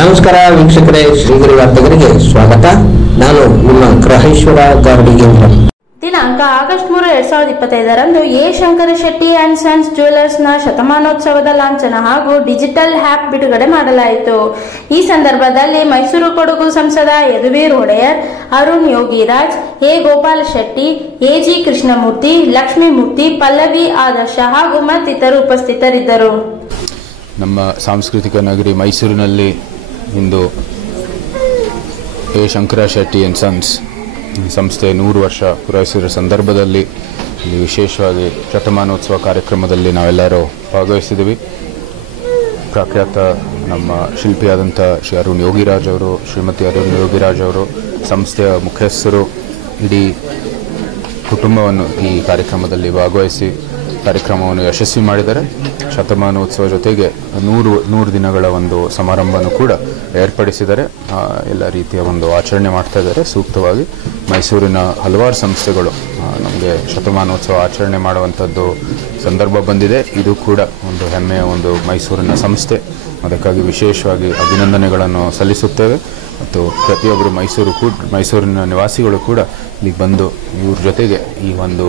ನಮಸ್ಕಾರ ವೀಕ್ಷಕರೇ, ಶ್ರೀಗಿರಿ ವಾರ್ತೆಗರಿಗೆ ಸ್ವಾಗತ. ನಾನು ನಿಮ್ಮ ಗ್ರಹೇಶ್ವರ ಗಾರ್ಡಿಗೇಂದ್ರ. ದಿನಾಂಕ ಆಗಸ್ಟ್ 3, 2025ರಂದು A Shankara Shetty and sons ಜ್ಯುವೆಲರ್ಸ್ನ ಶತಮಾನೋತ್ಸವದ ಲಾಂಛನ ಹಾಗೂ ಡಿಜಿಟಲ್ ಆ್ಯಪ್ ಬಿಡುಗಡೆ ಮಾಡಲಾಯಿತು. ಈ ಸಂದರ್ಭದಲ್ಲಿ ಮೈಸೂರು ಕೊಡಗು ಸಂಸದ ಯದುವೀರ್ ಒಡೆಯರ್, ಅರುಣ್ ಯೋಗಿರಾಜ್, ಎ ಗೋಪಾಲ ಶೆಟ್ಟಿ, ಎಜಿ ಕೃಷ್ಣಮೂರ್ತಿ, ಲಕ್ಷ್ಮೀಮೂರ್ತಿ, ಪಲ್ಲವಿ ಆದರ್ಶ ಹಾಗೂ ಮತ್ತಿತರರು ಉಪಸ್ಥಿತರಿದ್ದರು. ನಮ್ಮ ಸಾಂಸ್ಕೃತಿಕ ನಗರಿ ಮೈಸೂರಿನಲ್ಲಿ ಇಂದು A Shankara Shetty and sons ಸಂಸ್ಥೆ 100 ವರ್ಷ ಪೂರೈಸಿದ ಸಂದರ್ಭದಲ್ಲಿ ಇಲ್ಲಿ ವಿಶೇಷವಾಗಿ ಶತಮಾನೋತ್ಸವ ಕಾರ್ಯಕ್ರಮದಲ್ಲಿ ನಾವೆಲ್ಲರೂ ಭಾಗವಹಿಸಿದ್ದೀವಿ. ಪ್ರಖ್ಯಾತ ನಮ್ಮ ಶಿಲ್ಪಿಯಾದಂಥ ಶ್ರೀ ಅರುಣ್ ಯೋಗಿರಾಜ್ ಅವರು, ಶ್ರೀಮತಿ ಅರುಣ್ ಯೋಗಿರಾಜ್ ಅವರು, ಸಂಸ್ಥೆಯ ಮುಖ್ಯಸ್ಥರು, ಇಡೀ ಕುಟುಂಬವನ್ನು ಈ ಕಾರ್ಯಕ್ರಮದಲ್ಲಿ ಭಾಗವಹಿಸಿ ಕಾರ್ಯಕ್ರಮವನ್ನು ಯಶಸ್ವಿ ಮಾಡಿದ್ದಾರೆ. ಶತಮಾನೋತ್ಸವ ಜೊತೆಗೆ 100 ದಿನಗಳ ಒಂದು ಸಮಾರಂಭನೂ ಕೂಡ ಏರ್ಪಡಿಸಿದ್ದಾರೆ. ಎಲ್ಲ ರೀತಿಯ ಒಂದು ಆಚರಣೆ ಮಾಡ್ತಾ ಇದ್ದಾರೆ. ಸೂಕ್ತವಾಗಿ ಮೈಸೂರಿನ ಹಲವಾರು ಸಂಸ್ಥೆಗಳು ನಮಗೆ ಶತಮಾನೋತ್ಸವ ಆಚರಣೆ ಮಾಡುವಂಥದ್ದು ಸಂದರ್ಭ ಬಂದಿದೆ. ಇದು ಕೂಡ ಒಂದು ಹೆಮ್ಮೆಯ ಒಂದು ಮೈಸೂರಿನ ಸಂಸ್ಥೆ. ಅದಕ್ಕಾಗಿ ವಿಶೇಷವಾಗಿ ಅಭಿನಂದನೆಗಳನ್ನು ಸಲ್ಲಿಸುತ್ತೇವೆ. ಮತ್ತು ಪ್ರತಿಯೊಬ್ಬರು ಮೈಸೂರಿನ ನಿವಾಸಿಗಳು ಕೂಡ ಇಲ್ಲಿಗೆ ಬಂದು ಇವ್ರ ಜೊತೆಗೆ ಈ ಒಂದು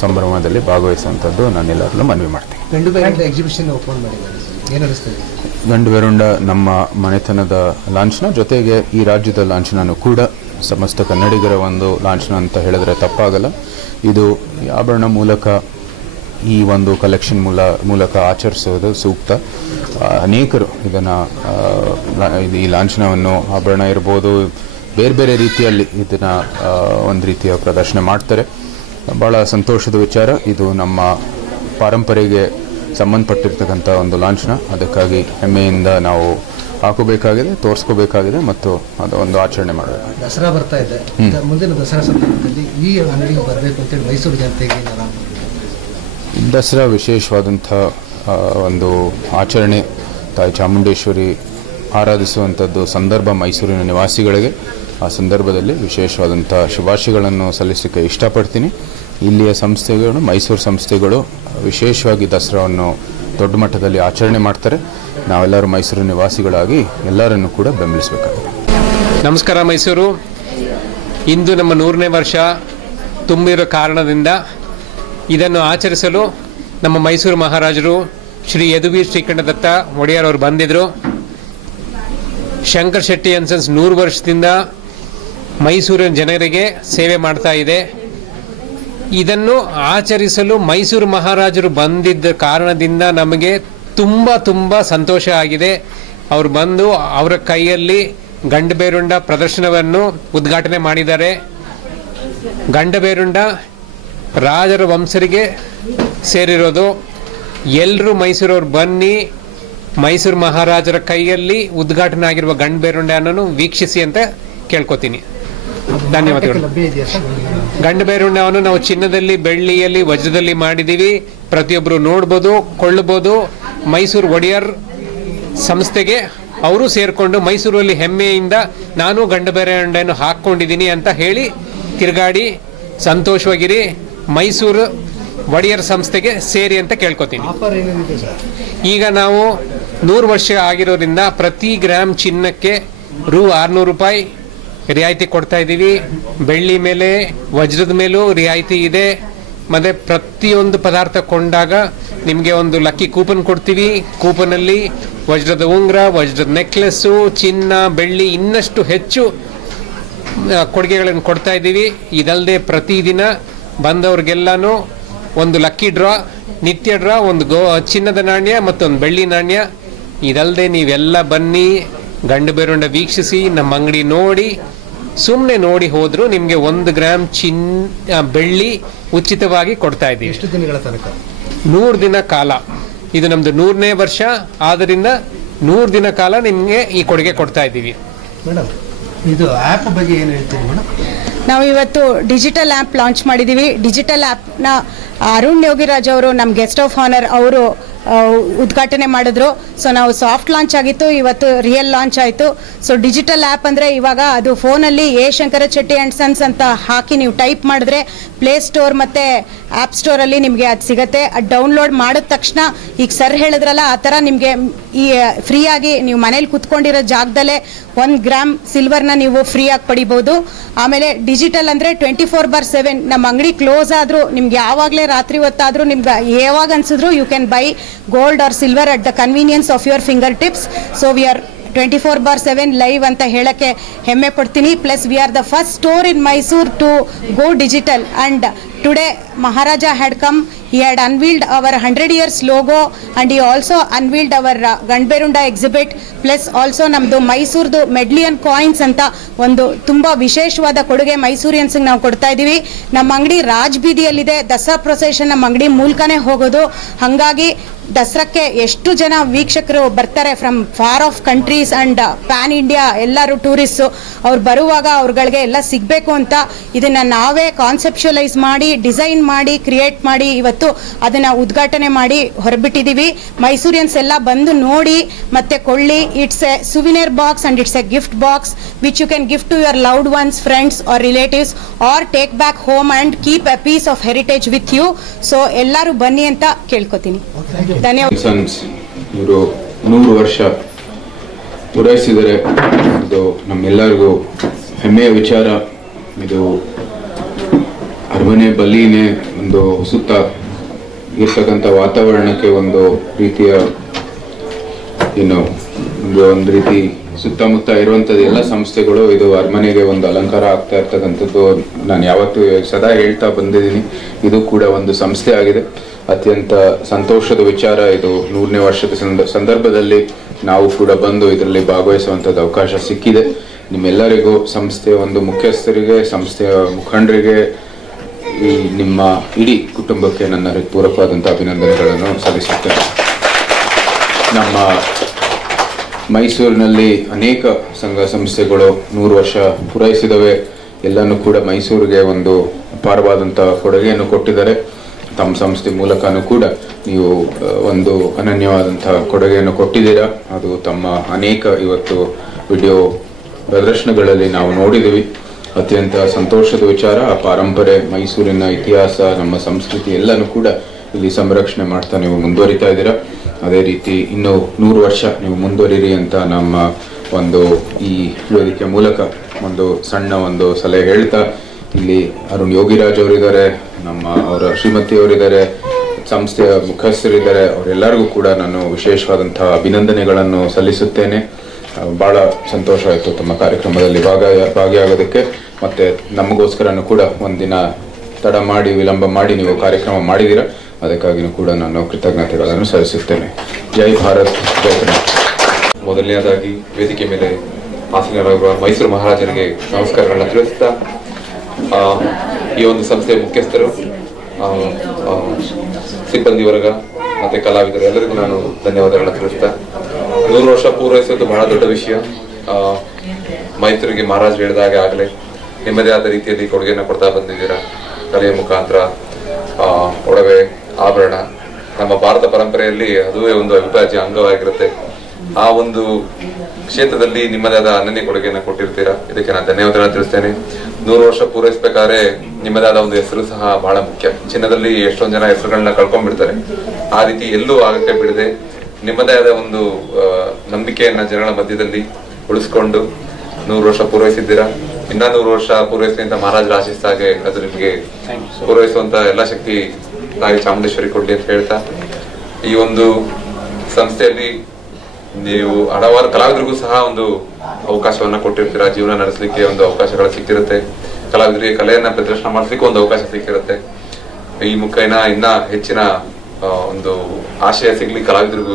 ಸಂಭ್ರಮದಲ್ಲಿ ಭಾಗವಹಿಸುವಂಥದ್ದು ನಾನೆಲ್ಲರಲ್ಲೂ ಮನವಿ ಮಾಡ್ತೀನಿ. ಗಂಡು ಬೇರುಂಡ ನಮ್ಮ ಮನೆತನದ ಲಾಂಛನ, ಜೊತೆಗೆ ಈ ರಾಜ್ಯದ ಲಾಂಛನೂ ಕೂಡ ಸಮಸ್ತ ಕನ್ನಡಿಗರ ಒಂದು ಲಾಂಛನ ಅಂತ ಹೇಳಿದ್ರೆ ತಪ್ಪಾಗಲ್ಲ. ಇದು ಆಭರಣ ಮೂಲಕ ಈ ಒಂದು ಕಲೆಕ್ಷನ್ ಮೂಲಕ ಆಚರಿಸೋದು ಸೂಕ್ತ. ಅನೇಕರು ಇದನ್ನು ಈ ಲಾಂಛನವನ್ನು ಆಭರಣ ಇರ್ಬೋದು, ಬೇರೆ ಬೇರೆ ರೀತಿಯಲ್ಲಿ ಇದನ್ನು ಒಂದು ರೀತಿಯ ಪ್ರದರ್ಶನ ಮಾಡ್ತಾರೆ. ಭಾಳ ಸಂತೋಷದ ವಿಚಾರ. ಇದು ನಮ್ಮ ಪಾರಂಪರೆಗೆ ಸಂಬಂಧಪಟ್ಟಿರ್ತಕ್ಕಂಥ ಒಂದು ಲಾಂಛನ. ಅದಕ್ಕಾಗಿ ಹೆಮ್ಮೆಯಿಂದ ನಾವು ಹಾಕೋಬೇಕಾಗಿದೆ, ತೋರಿಸ್ಕೋಬೇಕಾಗಿದೆ ಮತ್ತು ಅದು ಒಂದು ಆಚರಣೆ ಮಾಡಬೇಕು. ದಸರಾ ಬರ್ತಾ ಇದೆ. ಮುಂದಿನ ದಸರಾ ಸಂದರ್ಭದಲ್ಲಿ ಈ ಅಂಗಡಿಗೆ ಬರಬೇಕು ಅಂತೇಳಿ ಮೈಸೂರು ಜನತೆಗೆ ದಸರಾ ವಿಶೇಷವಾದಂಥ ಒಂದು ಆಚರಣೆ, ತಾಯಿ ಚಾಮುಂಡೇಶ್ವರಿ ಆರಾಧಿಸುವಂಥದ್ದು ಸಂದರ್ಭ ಮೈಸೂರಿನ ನಿವಾಸಿಗಳಿಗೆ. ಆ ಸಂದರ್ಭದಲ್ಲಿ ವಿಶೇಷವಾದಂಥ ಶುಭಾಶಯಗಳನ್ನು ಸಲ್ಲಿಸಲಿಕ್ಕೆ ಇಷ್ಟಪಡ್ತೀನಿ. ಇಲ್ಲಿಯ ಸಂಸ್ಥೆಗಳು, ಮೈಸೂರು ಸಂಸ್ಥೆಗಳು ವಿಶೇಷವಾಗಿ ದಸರಾವನ್ನು ದೊಡ್ಡ ಮಟ್ಟದಲ್ಲಿ ಆಚರಣೆ ಮಾಡ್ತಾರೆ. ನಾವೆಲ್ಲರೂ ಮೈಸೂರು ನಿವಾಸಿಗಳಾಗಿ ಎಲ್ಲರನ್ನು ಕೂಡ ಬೆಂಬಲಿಸಬೇಕಾಗಿದೆ. ನಮಸ್ಕಾರ ಮೈಸೂರು. ಇಂದು ನಮ್ಮ 100ನೇ ವರ್ಷ ತುಂಬಿರೋ ಕಾರಣದಿಂದ ಇದನ್ನು ಆಚರಿಸಲು ನಮ್ಮ ಮೈಸೂರು ಮಹಾರಾಜರು ಶ್ರೀ ಯದುವೀರ್ ಶ್ರೀಕಂಠದತ್ತ ಒಡೆಯರ್ ಅವರು ಬಂದಿದ್ದರು. ಶಂಕರ್ ಶೆಟ್ಟಿ ಅಂಡ್ ಸನ್ಸ್ 100 ವರ್ಷದಿಂದ ಮೈಸೂರಿನ ಜನರಿಗೆ ಸೇವೆ ಮಾಡ್ತಾ ಇದೆ. ಇದನ್ನು ಆಚರಿಸಲು ಮೈಸೂರು ಮಹಾರಾಜರು ಬಂದಿದ್ದ ಕಾರಣದಿಂದ ನಮಗೆ ತುಂಬ ಸಂತೋಷ ಆಗಿದೆ. ಅವರು ಬಂದು ಅವರ ಕೈಯಲ್ಲಿ ಗಂಡಬೇರುಂಡ ಪ್ರದರ್ಶನವನ್ನು ಉದ್ಘಾಟನೆ ಮಾಡಿದ್ದಾರೆ. ಗಂಡಬೇರುಂಡ ರಾಜರ ವಂಶರಿಗೆ ಸೇರಿರೋದು. ಎಲ್ಲರೂ ಮೈಸೂರವ್ರು ಬನ್ನಿ, ಮೈಸೂರು ಮಹಾರಾಜರ ಕೈಯಲ್ಲಿ ಉದ್ಘಾಟನೆ ಆಗಿರುವ ಗಂಡಬೇರುಂಡವನ್ನು ವೀಕ್ಷಿಸಿ ಅಂತ ಕೇಳ್ಕೊತೀನಿ. ಧನ್ಯವಾದಗಳು. ಗಂಡಬೇರುಂಡವನ್ನು ನಾವು ಚಿನ್ನದಲ್ಲಿ, ಬೆಳ್ಳಿಯಲ್ಲಿ, ವಜ್ರದಲ್ಲಿ ಮಾಡಿದ್ದೀವಿ. ಪ್ರತಿಯೊಬ್ಬರು ನೋಡ್ಬೋದು, ಕೊಳ್ಳಬಹುದು. ಮೈಸೂರು ಒಡೆಯರ್ ಸಂಸ್ಥೆಗೆ ಅವರು ಸೇರಿಕೊಂಡು ಮೈಸೂರಲ್ಲಿ ಹೆಮ್ಮೆಯಿಂದ ನಾನು ಗಂಡಬೇರುಂಡನ್ನು ಹಾಕ್ಕೊಂಡಿದ್ದೀನಿ ಅಂತ ಹೇಳಿ ತಿರುಗಾಡಿ ಸಂತೋಷವಾಗಿರಿ. ಮೈಸೂರು ಒಡೆಯರ್ ಸಂಸ್ಥೆಗೆ ಸೇರಿ ಅಂತ ಕೇಳ್ಕೊತೀನಿ. ಈಗ ನಾವು 100 ವರ್ಷ ಆಗಿರೋದ್ರಿಂದ ಪ್ರತಿ ಗ್ರಾಮ್ ಚಿನ್ನಕ್ಕೆ ₹600 ರಿಯಾಯಿತಿ ಕೊಡ್ತಾ ಇದ್ದೀವಿ. ಬೆಳ್ಳಿ ಮೇಲೆ, ವಜ್ರದ ಮೇಲೂ ರಿಯಾಯಿತಿ ಇದೆ. ಮತ್ತು ಪ್ರತಿಯೊಂದು ಪದಾರ್ಥ ಕೊಂಡಾಗ ನಿಮಗೆ ಒಂದು ಲಕ್ಕಿ ಕೂಪನ್ ಕೊಡ್ತೀವಿ. ಕೂಪನಲ್ಲಿ ವಜ್ರದ ಉಂಗುರ, ವಜ್ರದ ನೆಕ್ಲೆಸ್ಸು, ಚಿನ್ನ, ಬೆಳ್ಳಿ ಇನ್ನಷ್ಟು ಹೆಚ್ಚು ಕೊಡುಗೆಗಳನ್ನು ಕೊಡ್ತಾ ಇದ್ದೀವಿ. ಇದಲ್ಲದೆ ಪ್ರತಿದಿನ ಬಂದವ್ರಿಗೆಲ್ಲನೂ ಒಂದು ಲಕ್ಕಿ ಡ್ರಾ, ನಿತ್ಯ ಡ್ರಾ, ಒಂದು ಚಿನ್ನದ ನಾಣ್ಯ ಮತ್ತೊಂದು ಬೆಳ್ಳಿ ನಾಣ್ಯ. ಇದಲ್ಲದೆ ನೀವೆಲ್ಲ ಬನ್ನಿ, ಗಂಡಬೇರುಂಡ ವೀಕ್ಷಿಸಿ, ನಮ್ಮ ಅಂಗಡಿ ನೋಡಿ, ಸುಮ್ಮನೆ ನೋಡಿ ಹೋದರೂ ನಿಮಗೆ 1 ಗ್ರಾಮ್ ಬೆಳ್ಳಿ ಉಚಿತವಾಗಿ ಕೊಡ್ತಾ ಇದ್ದೀವಿ. ಎಷ್ಟು ದಿನಗಳ ತನಕ? 100 ದಿನ ಕಾಲ. ಇದು ನಮ್ಮದು 100ನೇ ವರ್ಷ ಆದ್ದರಿಂದ 100 ದಿನ ಕಾಲ ನಿಮಗೆ ಈ ಕೊಡುಗೆ ಕೊಡ್ತಾ ಇದ್ದೀವಿ. ಮೇಡಮ್, ಇದು ಆ್ಯಪ್ ಬಗ್ಗೆ ಏನು ಹೇಳ್ತೀರಿ ಮೇಡಮ್? ನಾವು ಇವತ್ತು ಡಿಜಿಟಲ್ ಆ್ಯಪ್ ಲಾಂಚ್ ಮಾಡಿದ್ದೀವಿ. ಡಿಜಿಟಲ್ ಆ್ಯಪ್ನ ಅರುಣ್ ಯೋಗಿರಾಜ್ ಅವರು, ನಮ್ಮ ಗೆಸ್ಟ್ ಆಫ್ ಆನರ್ ಅವರು ಉದ್ಘಾಟನೆ ಮಾಡಿದ್ರು. ಸೊ ನಾವು ಸಾಫ್ಟ್ ಲಾಂಚ್ ಆಗಿತ್ತು, ಇವತ್ತು ರಿಯಲ್ ಲಾಂಚ್ ಆಯಿತು. ಸೊ ಡಿಜಿಟಲ್ ಆ್ಯಪ್ ಅಂದರೆ ಇವಾಗ ಅದು ಫೋನಲ್ಲಿ A Shankara Shetty and sons ಅಂತ ಹಾಕಿ ನೀವು ಟೈಪ್ ಮಾಡಿದ್ರೆ ಪ್ಲೇ ಸ್ಟೋರ್ ಮತ್ತು ಆ್ಯಪ್ ಸ್ಟೋರಲ್ಲಿ ನಿಮಗೆ ಅದು ಸಿಗುತ್ತೆ. ಅದು ಡೌನ್ಲೋಡ್ ಮಾಡಿದ ತಕ್ಷಣ ಈಗ ಸರ್ ಹೇಳಿದ್ರಲ್ಲ ಆ ಥರ ನಿಮಗೆ ಈ ಫ್ರೀಯಾಗಿ ನೀವು ಮನೇಲಿ ಕುತ್ಕೊಂಡಿರೋ ಜಾಗದಲ್ಲೇ 1 ಗ್ರಾಮ್ ಸಿಲ್ವರ್ನ ನೀವು ಫ್ರೀಯಾಗಿ ಪಡಿಬೋದು. ಆಮೇಲೆ ಡಿಜಿಟಲ್ ಅಂದರೆ 24/7 ನಮ್ಮ ಅಂಗಡಿ ಕ್ಲೋಸ್ ಆದರೂ ನಿಮ್ಗೆ ಯಾವಾಗಲೇ ರಾತ್ರಿ ಹೊತ್ತಾದರೂ ನಿಮ್ಗೆ ಯಾವಾಗ ಅನ್ಸಿದ್ರು you can buy gold or silver at the convenience of your finger tips. So we are 24/7 live ಅಂತ ಹೇಳಕ್ಕೆ ಹೆಮ್ಮೆ ಪಡ್ತೀನಿ. Plus we are the first store in Mysore to go digital and today Maharaja had come. He had unveiled our 100 years logo and he also unveiled our Ganberunda exhibit. Plus also ನಮ್ಮದು ಮೈಸೂರ್ದು ಮೆಡ್ಲಿಯನ್ coins ಅಂತ ಒಂದು ತುಂಬ ವಿಶೇಷವಾದ ಕೊಡುಗೆ ಮೈಸೂರಿಯನ್ಸ್ಗೆ ನಾವು ಕೊಡ್ತಾ ಇದ್ದೀವಿ. ನಮ್ಮ ಅಂಗಡಿ ರಾಜ್ ಬೀದಿಯಲ್ಲಿದೆ. ದಸರಾ ಪ್ರೊಸೆಷನ್ ನಮ್ಮ ಅಂಗಡಿ ಮೂಲಕನೇ ಹೋಗೋದು. ಹಾಗಾಗಿ ದಸರಾಕ್ಕೆ ಎಷ್ಟು ಜನ ವೀಕ್ಷಕರು ಬರ್ತಾರೆ from for of countries and PAN India ಎಲ್ಲರೂ ಟೂರಿಸ್ಟು. ಅವ್ರು ಬರುವಾಗ ಅವ್ರುಗಳಿಗೆ ಎಲ್ಲ ಸಿಗಬೇಕು ಅಂತ ಇದನ್ನು ನಾವೇ ಕಾನ್ಸೆಪ್ಚುಲೈಸ್ ಮಾಡಿ ಡಿಸೈನ್ ಮಾಡಿ ಕ್ರಿಯೇಟ್ ಮಾಡಿ ಇವತ್ತು ಅದನ್ನು ಉದ್ಘಾಟನೆ ಮಾಡಿ ಹೊರಬಿಟ್ಟಿದ್ದೀವಿ. ಮೈಸೂರಿಯನ್ಸ್ ಎಲ್ಲ ಬಂದು ನೋಡಿ ಮತ್ತೆ ಕೊಳ್ಳಿ. It's a souvenir box and it's a gift box which you can gift to your loved ones, friends or relatives or take back home and keep a piece of heritage with you. So ಎಲ್ಲರೂ ಬನ್ನಿ ಅಂತ ಕೇಳ್ಕೊತೀನಿ. ಧನ್ಯವಾದ. ಇವರು 100 ವರ್ಷ ಪೂರೈಸಿದರೆ ಇದು ನಮ್ಮೆಲ್ಲರಿಗೂ ಹೆಮ್ಮೆಯ ವಿಚಾರ. ಇದು ಅರಮನೆ ಬಲ್ಲಿನೇ ಒಂದು ಸುತ್ತ ಇರ್ತಕ್ಕಂಥ ವಾತಾವರಣಕ್ಕೆ ಒಂದು ರೀತಿಯ ಒಂದು ರೀತಿ ಸುತ್ತಮುತ್ತ ಇರುವಂಥದ್ದು ಎಲ್ಲ ಸಂಸ್ಥೆಗಳು ಇದು ಅರಮನೆಗೆ ಒಂದು ಅಲಂಕಾರ ಆಗ್ತಾ ಇರ್ತಕ್ಕಂಥದ್ದು ನಾನು ಯಾವತ್ತೂ ಸದಾ ಹೇಳ್ತಾ ಬಂದಿದ್ದೀನಿ. ಇದು ಕೂಡ ಒಂದು ಸಂಸ್ಥೆ ಆಗಿದೆ. ಅತ್ಯಂತ ಸಂತೋಷದ ವಿಚಾರ. ಇದು 100ನೇ ವರ್ಷದ ಸಂದರ್ಭದಲ್ಲಿ ನಾವು ಕೂಡ ಬಂದು ಇದರಲ್ಲಿ ಭಾಗವಹಿಸುವಂಥದ್ದು ಅವಕಾಶ ಸಿಕ್ಕಿದೆ. ನಿಮ್ಮೆಲ್ಲರಿಗೂ ಸಂಸ್ಥೆಯ ಒಂದು ಮುಖ್ಯಸ್ಥರಿಗೆ, ಸಂಸ್ಥೆಯ ಮುಖಂಡರಿಗೆ, ಈ ನಿಮ್ಮ ಇಡೀ ಕುಟುಂಬಕ್ಕೆ ನನ್ನ ಹೃತ್ಪೂರ್ವಕವಾದಂಥ ಅಭಿನಂದನೆಗಳನ್ನು ಸಲ್ಲಿಸುತ್ತೇನೆ. ನಮ್ಮ ಮೈಸೂರಿನಲ್ಲಿ ಅನೇಕ ಸಂಘ ಸಂಸ್ಥೆಗಳು 100 ವರ್ಷ ಪೂರೈಸಿದವೆ. ಎಲ್ಲನೂ ಕೂಡ ಮೈಸೂರಿಗೆ ಒಂದು ಅಪಾರವಾದಂಥ ಕೊಡುಗೆಯನ್ನು ಕೊಟ್ಟಿದ್ದಾರೆ. ತಮ್ಮ ಸಂಸ್ಥೆ ಮೂಲಕನೂ ಕೂಡ ನೀವು ಒಂದು ಅನನ್ಯವಾದಂಥ ಕೊಡುಗೆಯನ್ನು ಕೊಟ್ಟಿದ್ದೀರಾ. ಅದು ತಮ್ಮ ಅನೇಕ ಇವತ್ತು ವಿಡಿಯೋ ಪ್ರದರ್ಶನಗಳಲ್ಲಿ ನಾವು ನೋಡಿದ್ದೀವಿ. ಅತ್ಯಂತ ಸಂತೋಷದ ವಿಚಾರ. ಆ ಪಾರಂಪರೆ, ಮೈಸೂರಿನ ಇತಿಹಾಸ, ನಮ್ಮ ಸಂಸ್ಕೃತಿ ಎಲ್ಲನೂ ಕೂಡ ಇಲ್ಲಿ ಸಂರಕ್ಷಣೆ ಮಾಡ್ತಾ ನೀವು ಮುಂದುವರಿತಾ ಇದ್ದೀರಾ. ಅದೇ ರೀತಿ ಇನ್ನೂ 100 ವರ್ಷ ನೀವು ಮುಂದುವರಿರಿ ಅಂತ ನಮ್ಮ ಒಂದು ಈ ವೇದಿಕೆ ಮೂಲಕ ಒಂದು ಸಣ್ಣ ಒಂದು ಸಲಹೆ ಹೇಳ್ತಾ, ಇಲ್ಲಿ ಅರುಣ್ ಯೋಗಿರಾಜ್ ಅವರಿದ್ದಾರೆ, ಅವರ ಶ್ರೀಮತಿಯವರಿದ್ದಾರೆ, ಸಂಸ್ಥೆಯ ಮುಖ್ಯಸ್ಥರಿದ್ದಾರೆ. ಅವರೆಲ್ಲರಿಗೂ ಕೂಡ ನಾನು ವಿಶೇಷವಾದಂತಹ ಅಭಿನಂದನೆಗಳನ್ನು ಸಲ್ಲಿಸುತ್ತೇನೆ. ಭಾಳ ಸಂತೋಷ ಆಯಿತು ತಮ್ಮ ಕಾರ್ಯಕ್ರಮದಲ್ಲಿ ಭಾಗಿಯಾಗೋದಕ್ಕೆ. ಮತ್ತು ನಮಗೋಸ್ಕರನೂ ಕೂಡ ಒಂದಿನ ತಡ ಮಾಡಿ ವಿಳಂಬ ಮಾಡಿ ನೀವು ಕಾರ್ಯಕ್ರಮ ಮಾಡಿದ್ದೀರಾ. ಅದಕ್ಕಾಗಿಯೂ ಕೂಡ ನಾನು ಕೃತಜ್ಞತೆಗಳನ್ನು ಸಲ್ಲಿಸುತ್ತೇನೆ. ಜೈ ಭಾರತ್, ಜೈ ಕರ್ನಾಟಕ. ಮೊದಲನೆಯದಾಗಿ ವೇದಿಕೆ ಮೇಲೆ ಆಸೀನರಾಗಿರುವ ಮೈಸೂರು ಮಹಾರಾಜರಿಗೆ ನಮಸ್ಕಾರಗಳನ್ನ ತಿಳಿಸ್ತಾ, ಈ ಒಂದು ಸಂಸ್ಥೆಯ ಮುಖ್ಯಸ್ಥರು, ಸಿಬ್ಬಂದಿ ವರ್ಗ ಮತ್ತು ಕಲಾವಿದರು ಎಲ್ಲರಿಗೂ ನಾನು ಧನ್ಯವಾದಗಳನ್ನ ತಿಳಿಸ್ತಾ, 100 ವರ್ಷ ಪೂರೈಸೋದು ಬಹಳ ದೊಡ್ಡ ವಿಷಯ. ಮೈಸೂರಿಗೆ ಮಹಾರಾಜರು ಹೇಳಿದಾಗೆ ಆಗಲೇ ನಿಮ್ಮದೇ ಆದ ರೀತಿಯಲ್ಲಿ ಕೊಡುಗೆಯನ್ನು ಕೊಡ್ತಾ ಬಂದಿದ್ದೀರಾ. ಕಲೆಯ ಮುಖಾಂತರ ಒಡವೆ, ಆಭರಣ, ನಮ್ಮ ಭಾರತ ಪರಂಪರೆಯಲ್ಲಿ ಅದುವೇ ಒಂದು ಅವಿಭಾಜ್ಯ ಅಂಗವಾಗಿರುತ್ತೆ. ಆ ಒಂದು ಕ್ಷೇತ್ರದಲ್ಲಿ ನಿಮ್ಮದೇ ಆದ ಅನನ್ಯ ಕೊಡುಗೆಯನ್ನು ಕೊಟ್ಟಿರ್ತೀರಾ. ಇದಕ್ಕೆ ನಾನು ಧನ್ಯವಾದಗಳನ್ನು ತಿಳಿಸ್ತೇನೆ. 100 ವರ್ಷ ಪೂರೈಸಬೇಕಾದ್ರೆ ನಿಮ್ಮದೇ ಆದ ಒಂದು ಹೆಸರು ಸಹ ಬಹಳ ಮುಖ್ಯ. ಚಿನ್ನದಲ್ಲಿ ಎಷ್ಟೊಂದು ಜನ ಹೆಸರುಗಳನ್ನ ಕಳ್ಕೊಂಡ್ಬಿಡ್ತಾರೆ. ಆ ರೀತಿ ಎಲ್ಲೂ ಆಗಕ್ಕೆ ಬಿಡದೆ ನಿಮ್ಮದೇ ಆದ ಒಂದು ನಂಬಿಕೆಯನ್ನ ಜನಗಳ ಮಧ್ಯದಲ್ಲಿ ಉಳಿಸ್ಕೊಂಡು 100 ವರ್ಷ ಪೂರೈಸಿದ್ದೀರಾ. ಇನ್ನ 100 ವರ್ಷ ಪೂರೈಸಿ ಅಂತ ಮಹಾರಾಜರು ಆಶಿಸಿದ ಹಾಗೆ ಅದು ನಿಮಗೆ ಪೂರೈಸುವಂತ ಎಲ್ಲ ಶಕ್ತಿ ತಾಯಿ ಚಾಮುಂಡೇಶ್ವರಿ ಕೊಡ್ಲಿ ಅಂತ ಹೇಳ್ತಾ, ಈ ಒಂದು ಸಂಸ್ಥೆಯಲ್ಲಿ ನೀವು ಹಲವಾರು ಕಲಾವಿದರಿಗೂ ಸಹ ಒಂದು ಅವಕಾಶವನ್ನ ಕೊಟ್ಟಿರ್ತೀರಾ. ಜೀವನ ನಡೆಸಲಿಕ್ಕೆ ಒಂದು ಅವಕಾಶಗಳು ಸಿಕ್ಕಿರುತ್ತೆ. ಕಲಾವಿದರಿಗೆ ಕಲೆಯನ್ನ ಪ್ರದರ್ಶನ ಮಾಡಿಸ್ಲಿಕ್ಕೆ ಒಂದು ಅವಕಾಶ ಸಿಕ್ಕಿರುತ್ತೆ. ಈ ಮುಖೇನ ಇನ್ನ ಹೆಚ್ಚಿನ ಒಂದು ಆಶಯ ಸಿಗ್ಲಿ ಕಲಾವಿದರಿಗೂ,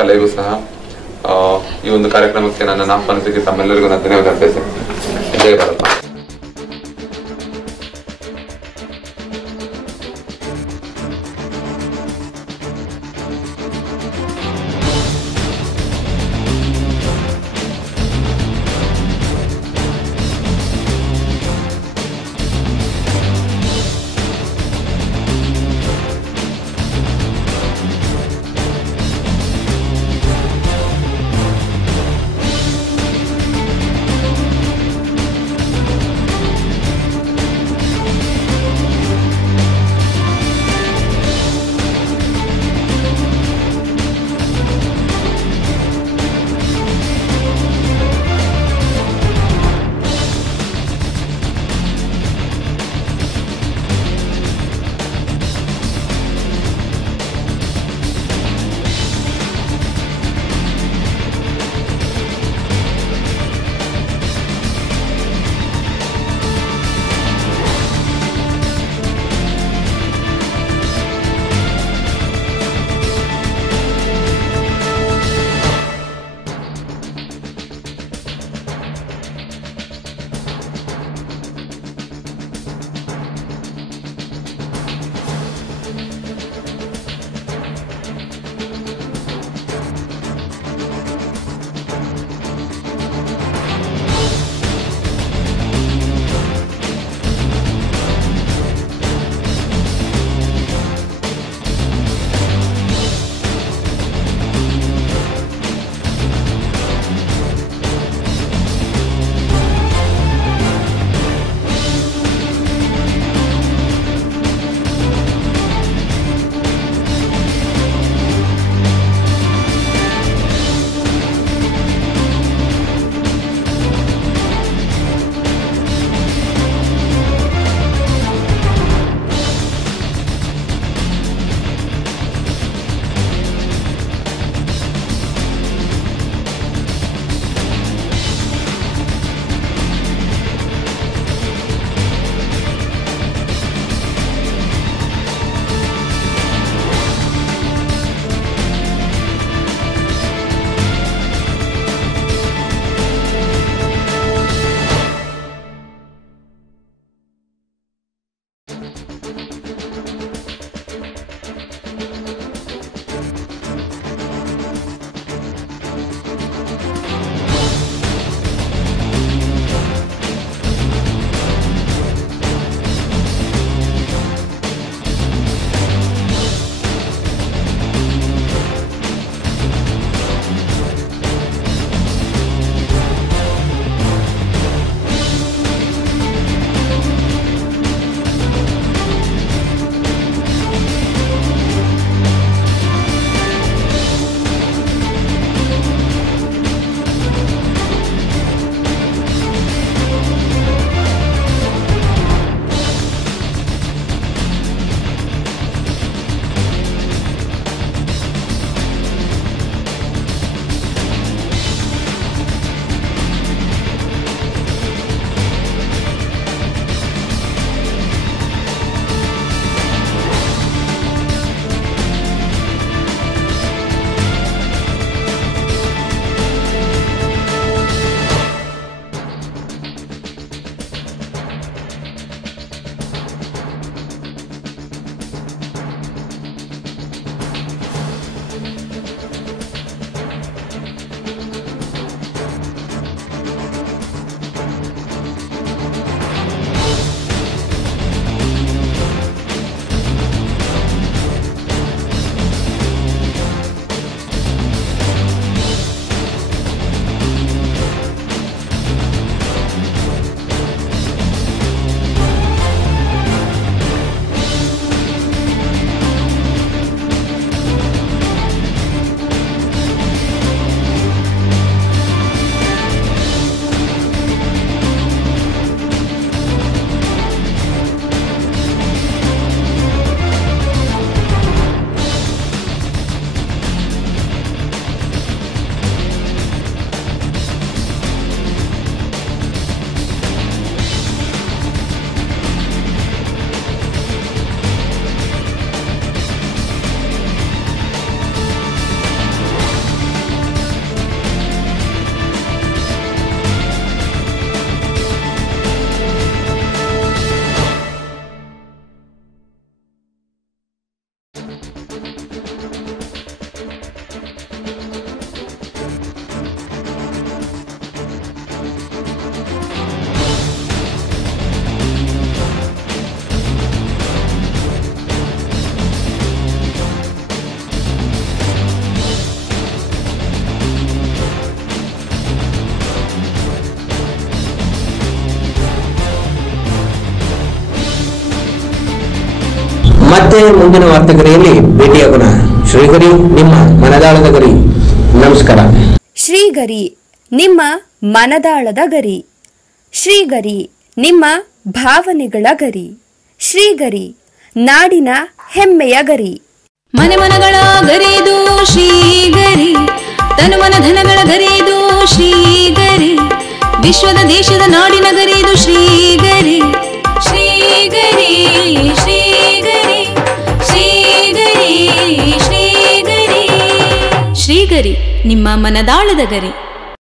ಕಲೆಗೂ ಸಹ. ಈ ಒಂದು ಕಾರ್ಯಕ್ರಮಕ್ಕೆ ನನ್ನ ಆಹ್ವಾನಿಸಿಕೆ ತಮ್ಮೆಲ್ಲರಿಗೂ ನಾನು ಧನ್ಯವಾದ ಅರ್ಪಿಸ್ತೇನೆ. ಜೈ ಭಾರತ. ಮತ್ತೆ ಮುಂದಿನ ವಾರ್ತೆಗರಿಯಲ್ಲಿ ಭೇಟಿಯಾಗೋಣ. ಶ್ರೀಗರಿ, ನಿಮ್ಮ ಮನದಾಳದ ಗರಿ. ನಮಸ್ಕಾರ. ಶ್ರೀಗರಿ, ನಿಮ್ಮ ಮನದಾಳದ ಗರಿ. ಶ್ರೀಗರಿ, ನಿಮ್ಮ ಭಾವನೆಗಳ ಗರಿ. ಶ್ರೀಗರಿ, ನಾಡಿನ ಹೆಮ್ಮೆಯ ಗರಿ. ಮನೆ ಮನಗಳ ಗರಿದು ಶ್ರೀಗರಿ, ತನು ಮನ ಧನಗಳ ಗರಿದು ಶ್ರೀಗರಿ, ವಿಶ್ವದ ದೇಶದ ನಾಡಿನ ಗರಿದು ಶ್ರೀಗರಿ. ಶ್ರೀಗರಿ ಶ್ರೀಗರಿ ಶ್ರೀಗರಿ ಶ್ರೀಗರಿ ಶ್ರೀಗರಿ, ನಿಮ್ಮ ಮನದಾಳದ ಗರಿ.